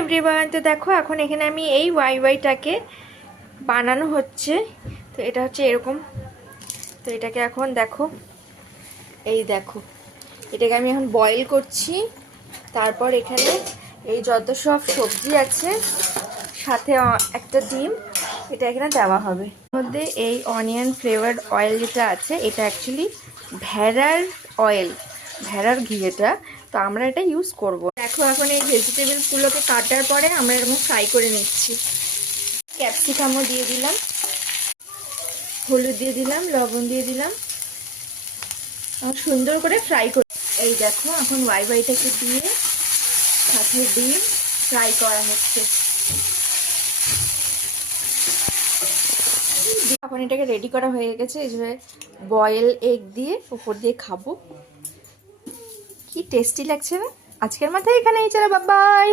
Everyone, তো দেখো এখন এখানে আমি এই ওয়াইটাকে বানানো হচ্ছে। তো এটা হচ্ছে এরকম। তো এটাকে এখন দেখো, এই দেখো, এটাকে আমি এখন বয়েল করছি। তারপর এখানে এই যত সব সবজি আছে, সাথে একটা ডিম, এটা এখানে দেওয়া হবে। মধ্যে এই অনিয়ন ফ্লেভার্ড অয়েল যেটা আছে, এটা অ্যাকচুয়ালি ভেড়ার অয়েল, ভেড়ার ঘি এটা। তো আমরা এটা ইউজ করব। দেখো এখন এই ভেজিটেবলসগুলোকে কাটার পরে আমরা এরকম ফ্রাই করে নিচ্ছি। ক্যাপসিকামও দিয়ে দিলাম, হলুদ দিয়ে দিলাম, লবণ দিয়ে দিলাম, সুন্দর করে ফ্রাই করে। এই দেখো এখন ওয়াইটাকে দিয়ে সাথে ডিম ফ্রাই করা হচ্ছে। এখন এটাকে রেডি করা হয়ে গেছে। এই যে বয়েল এগ দিয়ে উপর দিয়ে খাবো, কি টেস্টি লাগছে না? আজকের মতো এখানেই, চলো বাই বাই।